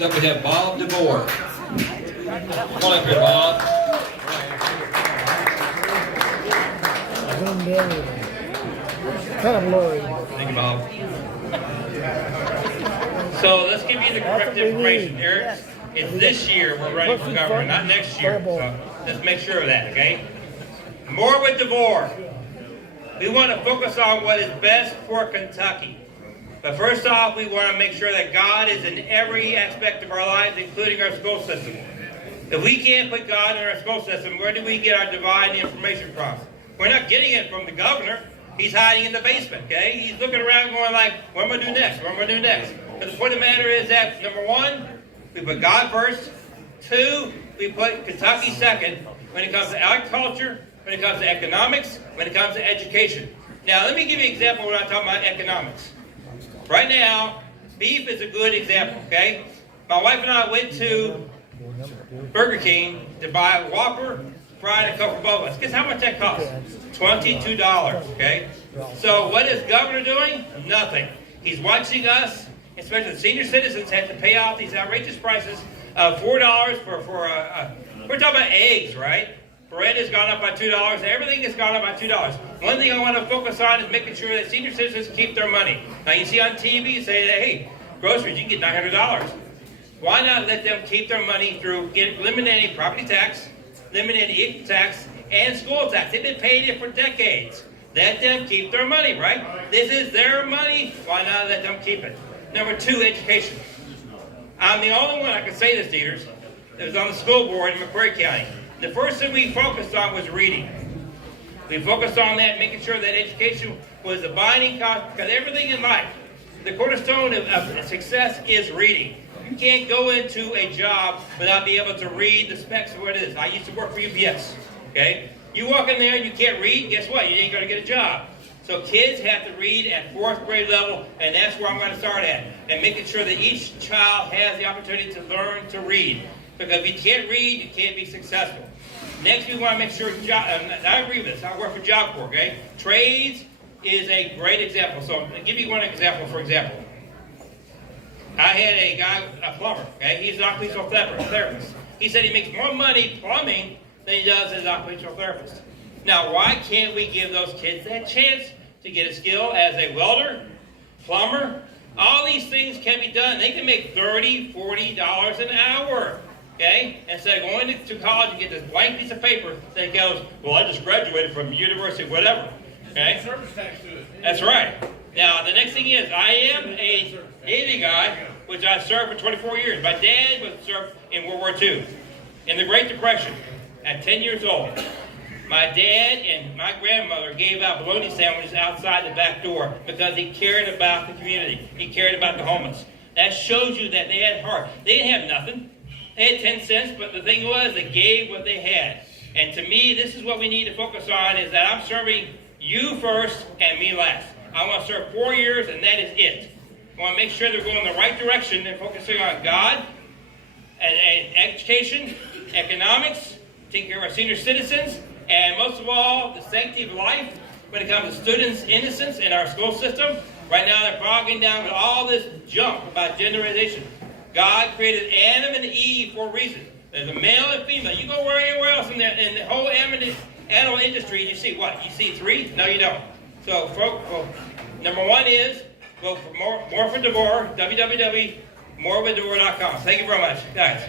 Up we have Bob Devore. Come on up here, Bob. Kind of blurry. Thank you, Bob. So let's give you the correct information. Eric, it's this year we're running for governor, not next year. So let's make sure of that, okay? More with Devore. We want to focus on what is best for Kentucky. But first off, we want to make sure that God is in every aspect of our lives, including our school system. If we can't put God in our school system, where do we get our divine information from? We're not getting it from the governor. He's hiding in the basement, okay? He's looking around going like, what am I doing next? What am I doing next? But the point of the matter is that, number one, we put God first. Two, we put Kentucky second when it comes to agriculture, when it comes to economics, when it comes to education. Now, let me give you an example when I'm talking about economics. Right now, beef is a good example, okay? My wife and I went to Burger King to buy a Whopper, fried, and Coke for both of us. Guess how much that costs? $22, okay? So what is Governor doing? Nothing. He's watching us, especially the senior citizens, have to pay off these outrageous prices of $4 for we're talking about eggs, right? Bread has gone up by $2. Everything has gone up by $2. One thing I want to focus on is making sure that senior citizens keep their money. Now, you see on TV, say, that, hey, groceries, you can get $900. Why not let them keep their money through eliminating property tax, eliminating income tax, and school tax? They've been paying it for decades. Let them keep their money, right? This is their money. Why not let them keep it? Number two, education. I'm the only one, I can say this, leaders, that was on the school board in McQuarrie County. The first thing we focused on was reading. We focused on that, making sure that education was the binding cost, because everything in life, the cornerstone of success is reading. You can't go into a job without being able to read the specs of what it is. I used to work for UPS, okay? You walk in there and you can't read, guess what? You ain't going to get a job. So kids have to read at 4th grade level, and that's where I'm going to start at, and making sure that each child has the opportunity to learn to read. Because if you can't read, you can't be successful. Next, we want to make sure, I agree with this, I work for Job Corps, okay? Trades is a great example. So I'll give you one example, for example. I had a guy, a plumber, okay? He's an occupational therapist. He said he makes more money plumbing than he does as an occupational therapist. Now, why can't we give those kids that chance to get a skill as a welder, plumber? All these things can be done. They can make $30, $40 an hour. Okay? Instead of going to college and get this blank piece of paper that goes, well, I just graduated from university, whatever. Okay? Service tax to it. That's right. Now, the next thing is, I am a Navy guy, which I served for 24 years. My dad was served in World War II. In the Great Depression, at 10 years old, my dad and my grandmother gave out bologna sandwiches outside the back door because he cared about the community. He cared about the homeless. That shows you that they had heart. They didn't have nothing. They had 10 cents, but the thing was, they gave what they had. And to me, this is what we need to focus on, is that I'm serving you first and me last. I want to serve 4 years, and that is it. I want to make sure they're going in the right direction and focusing on God, and education, economics, taking care of our senior citizens, and most of all, the sanctity of life when it comes to students' innocence in our school system. Right now, they're bogging down with all this junk about genderization. God created Adam and Eve for a reason. There's a male and female. You go anywhere else in the whole animal industry, you see what? You see 3? No, you don't. So, number one is, go for more for Devore, www.morewithdevore.com. Thank you very much, guys.